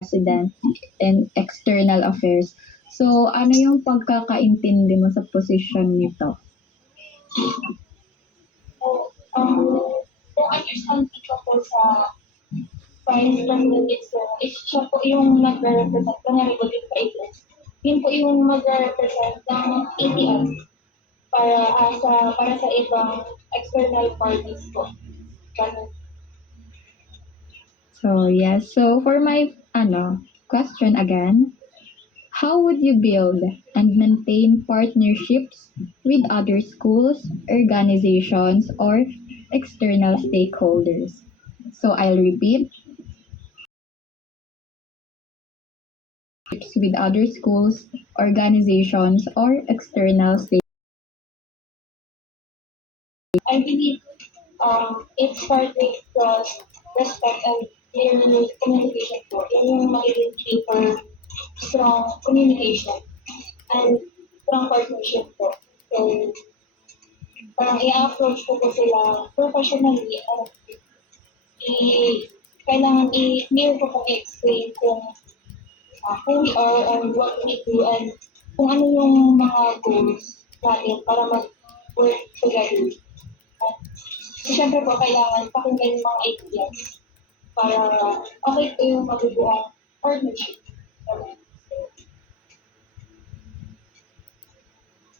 President and External Affairs. So, ano yung pagkakaintindi mo sa posisyon nito? Kung understand ko po sa Vice President is siya po yung nagre-represent, kunyari po yung president. Yun po yung magre-represent ng ATS para sa ibang external parties po. Ganun. So, yes. So, for my question again, how would you build and maintain partnerships with other schools, organizations, or external stakeholders? So, I'll repeat. With other schools, organizations, or external stakeholders. I believe it starts with trust, respect, and clear communication po. Yan yung magiging key for strong communication and strong partnership po. So, parang i-approach ko po sila professionally at kailangan i-clear ko po i-explain kung who we are and what we do and kung ano yung mga goals natin para mag-work together. So, syempre po, kailangan pakinggan yung mga ideas para okay po yung mabubuang partnership.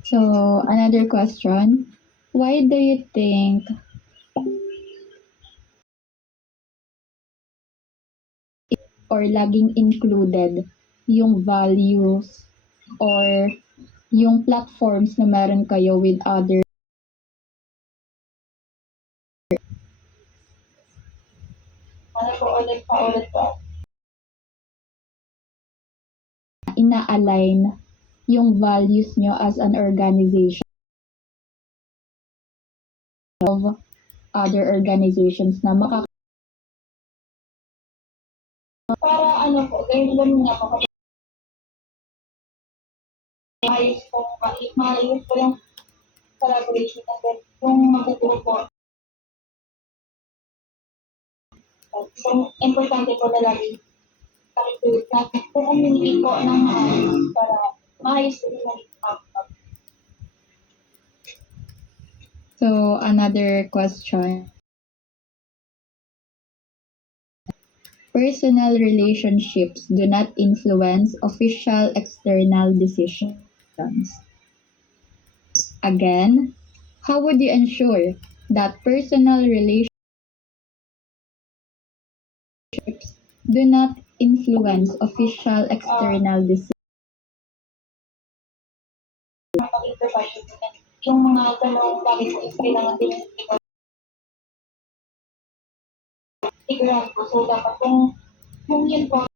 So, another question. Why do you think or laging included yung values or yung platforms na meron kayo with other Ano po ulit po. ina-align yung values nyo as an organization of other organizations na Para ano po, ganun nga po. Maayos po yung collaboration natin kung mabubuo po. So, importante po na lagi pakitulog natin kung communicate po ng maayos para maayos po yung outcome. So, another question. Personal relationships do not influence official external decisions. Again, how would you ensure that personal relationships do not influence official external decisions? Yung mga tanong bakit po is kailangan din figure out po. So, dapat kung yun po,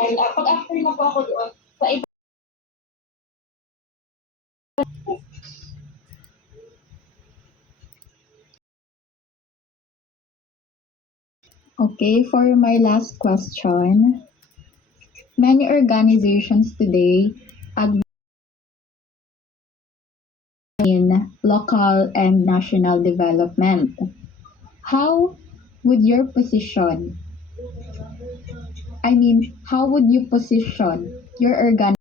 and pag after na po ako doon, sa iba, Okay, for my last question, many organizations today in local and national development. How would you position your organization?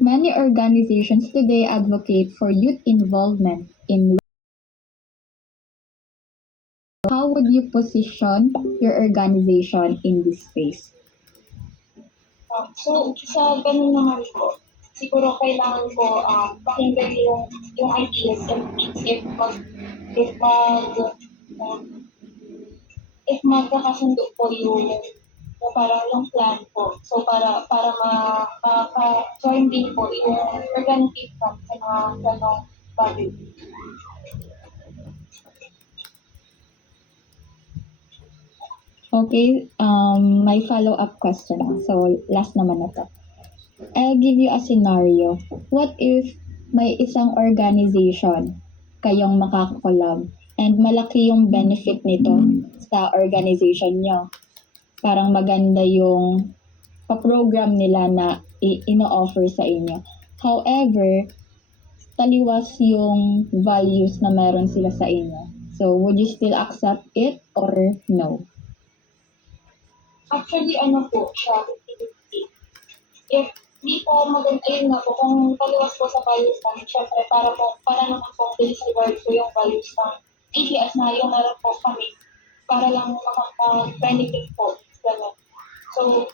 Many organizations today advocate for youth involvement in. How would you position your organization in this space? so sa ganun naman po, siguro kailangan ko pakinggan yung ideas and needs if magkakasundo po yung parang yung plan po. So para maka-join din po yung organic sa mga ganong bagay. Okay, may follow-up question. So, last naman na to. I'll give you a scenario. What if may isang organization kayong makakakolab and malaki yung benefit nito sa organization nyo? Parang maganda yung pa-program nila na ino-offer sa inyo. However, taliwas yung values na meron sila sa inyo. So, So, would you still accept it or no? Actually, ano po siya, 50-50. If di po maganda, yun nga po, kung taliwas po sa values namin, syempre para naman po disregard ko yung values ng ABS na yung meron po kami para lang makaka-benefit po. Ganun. So,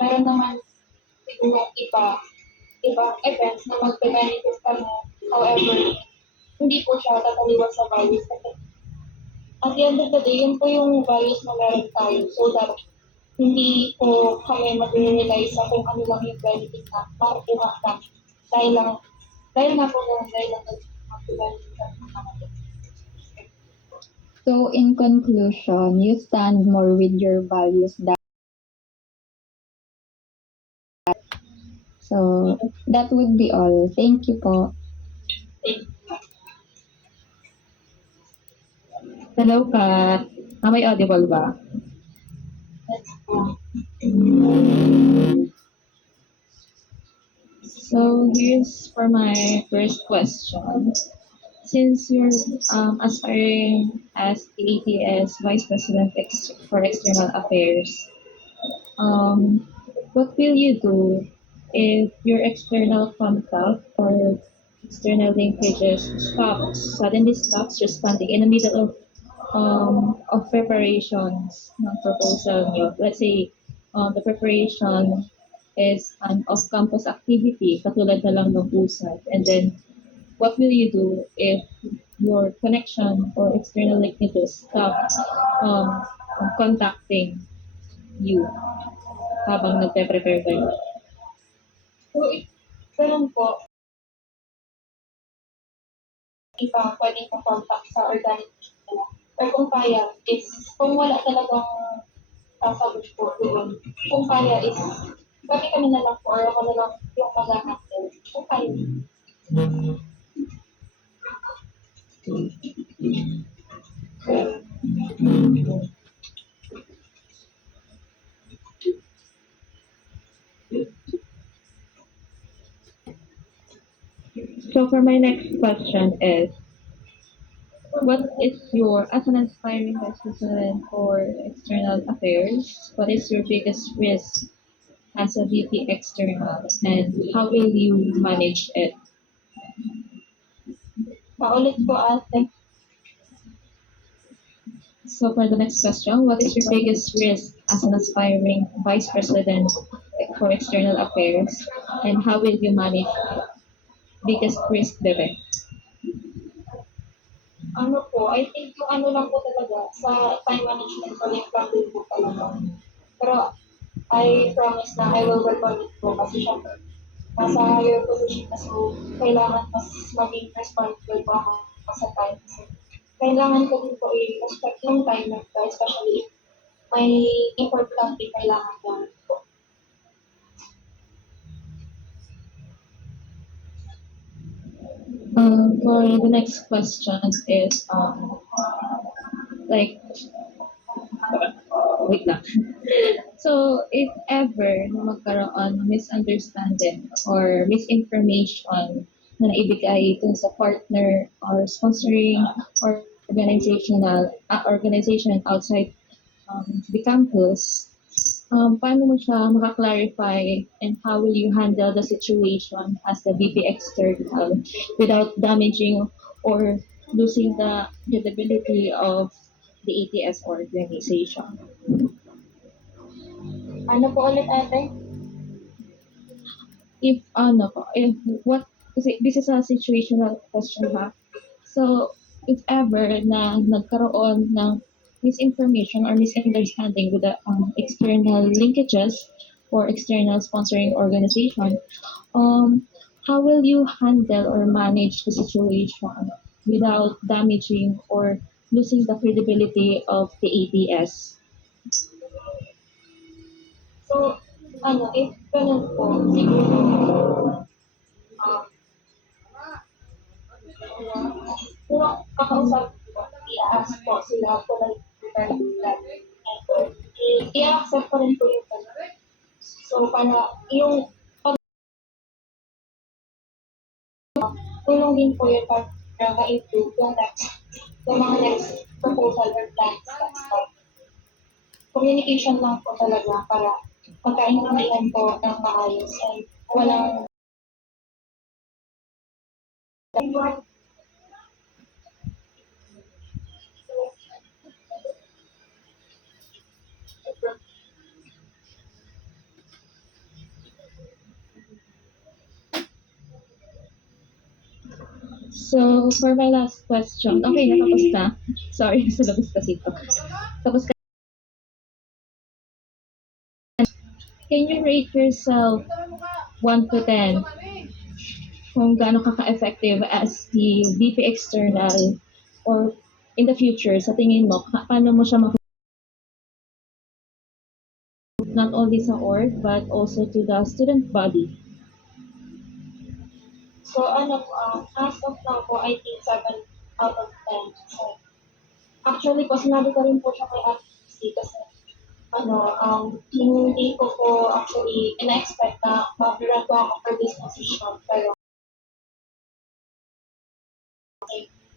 meron naman siguro ibang events na mag-benefit kami. However, hindi po siya tataliwas sa values kasi at the end of the day, yun po yung values na meron tayo. So that hindi po kami mag-rely sa kung ano lang yung benefit na makukuha namin. Dahil nga po dahil lang mag-benefit sa mga. So, in conclusion, you stand more with your values than. So, that would be all. Thank you po. Hello, Kat. May audible ba? So, here's for my first question. Since you're aspiring as the ATS Vice President for External Affairs, what will you do if your external contact or external linkages suddenly stops responding in the middle of preparations ng proposal nyo? Let's say, the preparation is an off-campus activity, katulad na lang ng USAD. And then, what will you do if your connection or external linkages stop um, contacting you habang nagpe-prepare kayo? So, if ganun po, iba pwedeng contact sa organization nila. Or kung kaya is, kung wala talagang sasagot po doon, kung kaya is, kami na lang po or ako na lang yung mag-handle. Kung kaya. So for my next question is, what is as an aspiring vice president for external affairs, what is your biggest risk as a VP external, and how will you manage it? Paulit po ate. So for the next question, what is your biggest risk as an aspiring vice president for external affairs, and how will you manage it? Biggest risk, bebe. Ano po, I think yung ano lang po talaga, sa time management ko yung problem po talaga. Pero I promise na I will work on it po kasi syempre, nasa higher position na so kailangan mas maging responsible po ako sa time. So, kailangan ko din po i-respect yung time na po, especially if may importante kailangan na po. For the next question is, like, wait lang. So, if ever na magkaroon ng misunderstanding or misinformation na naibigay dun sa partner or sponsoring or organization outside the campus, paano mo siya maka-clarify and how will you handle the situation as the VP external without damaging or losing the credibility of the ATS organization? Ano po ulit ate? If kasi this is a situational question ha. So, if ever na nagkaroon ng misinformation or misunderstanding with the external linkages or external sponsoring organization, how will you handle or manage the situation without damaging or losing the credibility of the ATS? So, if ganun po, siguro, kung kakausap ko, i-ask po sila kung i-accept ko rin po yung ganun. So, para yung tulong lang din po yun para ma-improve yung mga next proposal or plans. Communication lang po talaga para magkaintindihan po ng maayos and walang So, for my last question, okay, natapos na. Sorry, sa labas kasi ito. Tapos ka, can you rate yourself 1 to 10 kung gaano ka ka-effective as the VP external or in the future, sa tingin mo, paano mo siya not only sa org but also to the student body? so as of now po, I think 7 out of 10. So, actually po, sinabi ko rin po siya kay RC kasi hindi ko po actually ina-expect na ma-run po ako for this position. Pero,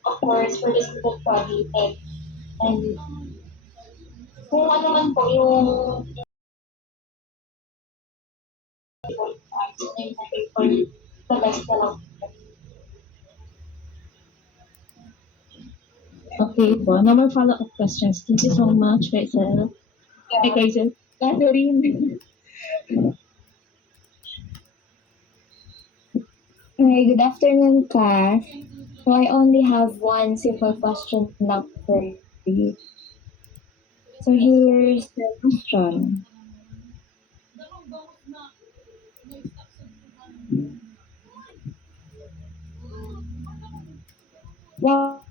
of course, for the student body and kung ano man po yung for the best na lang. Okay po. No more follow-up questions. Thank you so much, Kaisel. Hey, Kaisel. Catherine. Hi, good afternoon, class. So I only have one simple question left for you. So here's the question. What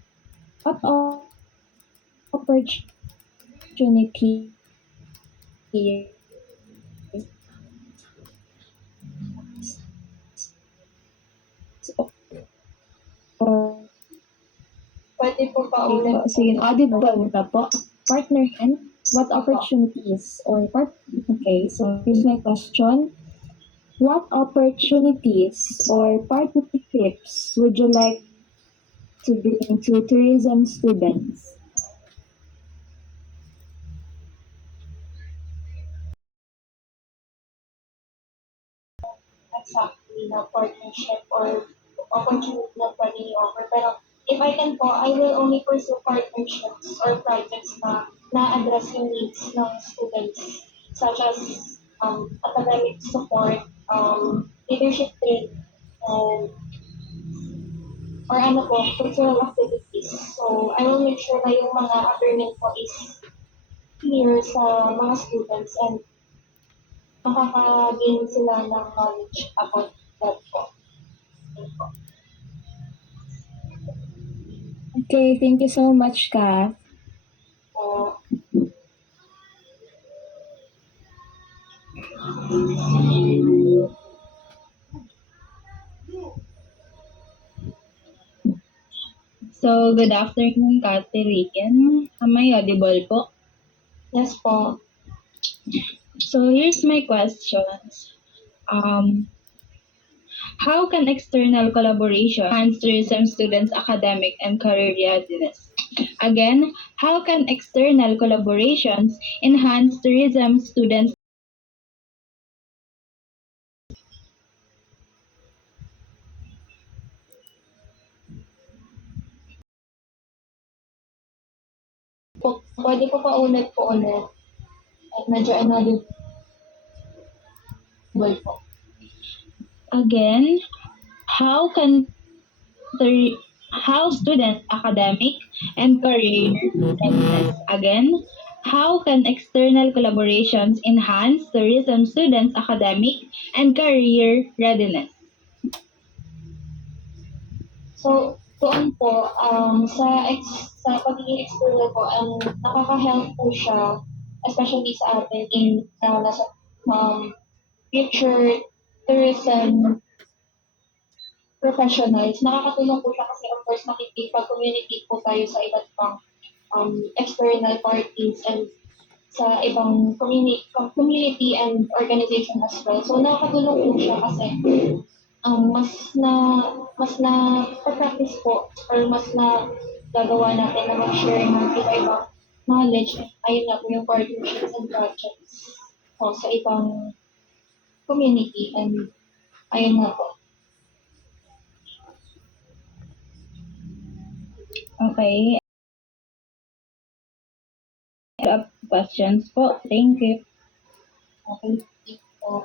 opportunity or Pwede po pa ulit. sige, audible na po. Partner and what opportunities or okay, so here's my question. What opportunities or partnerships would you like to bring to tourism students? Exactly na partnership or opportunity na pwede i-offer. Pero if I can po, I will only pursue partnerships or projects na na-address yung needs ng students such as academic support, leadership training, and or cultural activities. So, I will make sure na yung mga learning po is clear sa mga students and makaka-gain sila ng knowledge about that po. Okay, thank you so much, Ka. So, So, good afternoon, Catherine. Am I audible po? yes po. So, here's my questions. How can external collaboration enhance tourism students' academic and career readiness? Again, how can external collaborations enhance tourism students' Pwede po pa-ulit po ulit. At medyo inaudible po. again, how can how student academic and career readiness? Again, how can external collaborations enhance tourism students' academic and career readiness? So, doon po, sa pagiging external po, nakaka-help po siya, especially sa atin nasa future tourism professionals. Nakakatulong po siya kasi of course nakikipag-communicate po tayo sa iba't ibang external parties and sa ibang community and organization as well. So nakakatulong po siya kasi mas na practice po or mas na gagawa natin na mag-share ng iba-ibang knowledge. Ayun nga po yung partnerships and projects sa ibang community and ayun nga po. Okay. Up questions po. Thank you. Okay. So,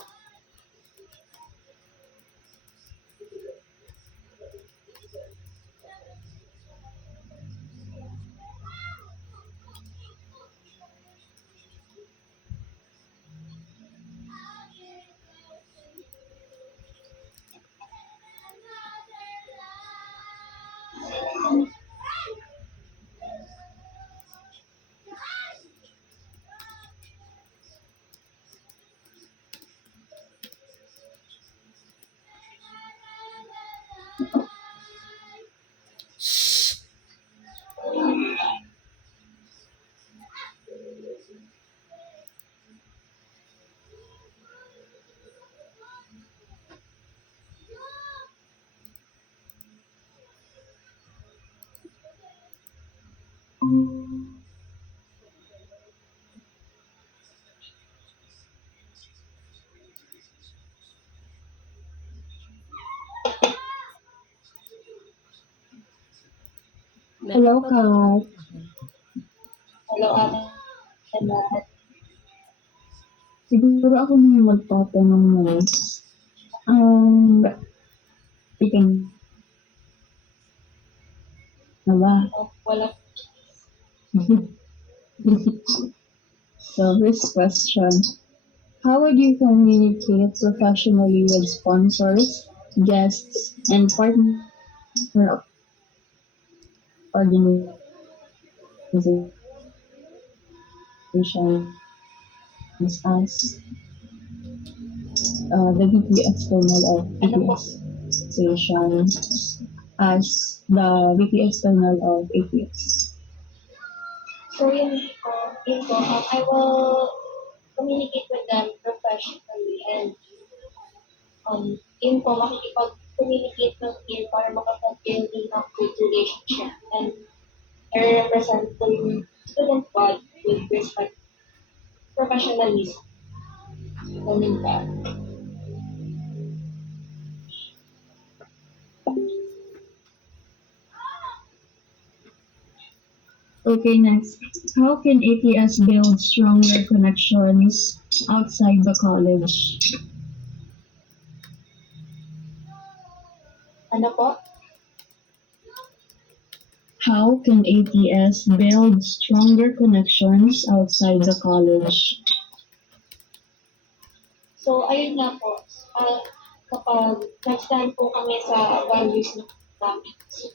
Hello, Kat. hello ate and lahat. Siguro ako nang magtatanong mo. Speaking na ba? Wala. So, this question. How would you communicate professionally with sponsors, guests, and partner organizations as the VP external of APS station as the VP external of APS. So yun po, I will communicate with them professionally and yun po, makikipag-communicate ng peer para makapag-build din ng good relationship and I represent the student body with respect, professionalism. Ganun ka. Okay, next. How can ATS build stronger connections outside the college? Ano po? How can ATS build stronger connections outside the college? So, ayun nga po, kapag nag-stand po kami sa values namin, so,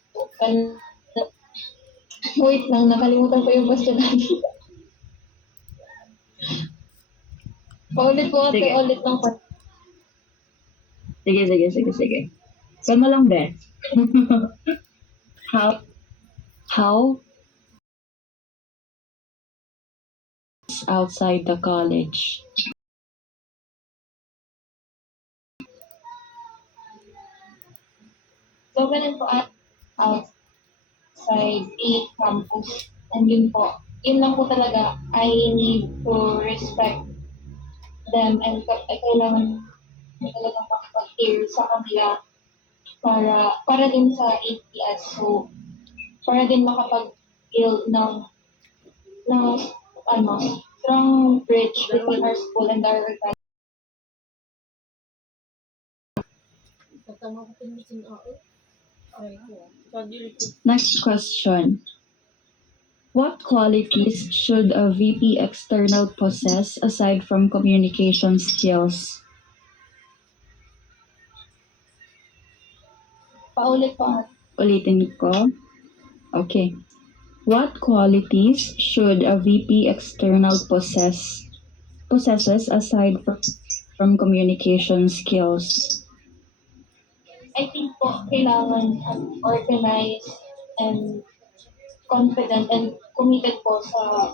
wait lang, nakalimutan ko yung question natin. Paulit po ate, Sige. ulit lang po. Sige. Kalma lang, be. How outside the college? So, ganun po at outside the campus. And yun lang po talaga, I need to respect them and kailangan talaga makapag-hear sa kanila para din sa ATS. So, para din makapag-build ng strong bridge between our school and our organization. Next question. What qualities should a VP external possess aside from communication skills? Paulit po ate. Ulitin ko. Okay. What qualities should a VP external possesses aside from communication skills? I think po kailangan organized and confident and committed po sa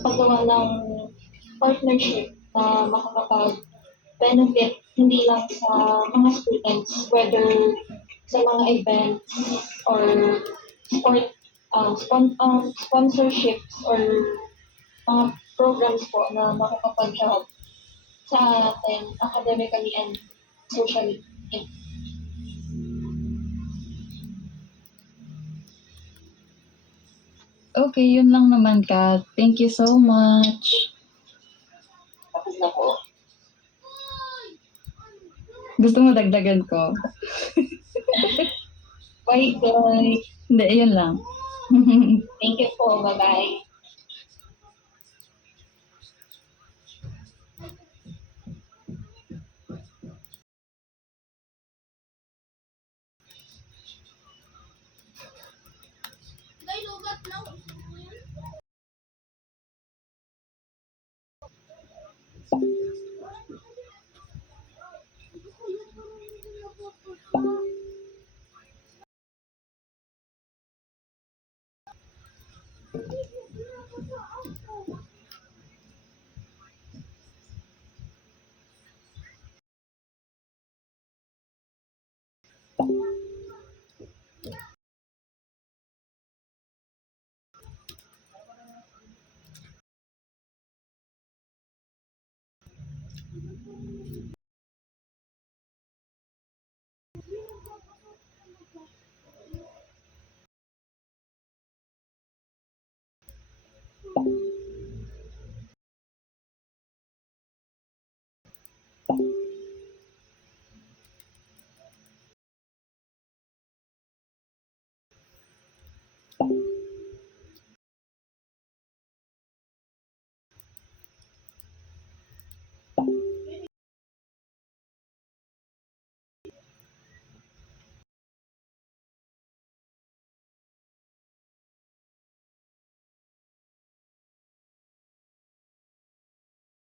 paggawa ng partnership na benefit hindi lang sa mga students, whether sa mga events or sport, sponsorships or mga programs po na makakapag-help sa atin academically and socially. Okay, yun lang naman, Kat. Thank you so much. Tapos na po. Gusto mo dagdagan ko? Bye guys. Hindi, yun lang. Thank you po. Bye-bye.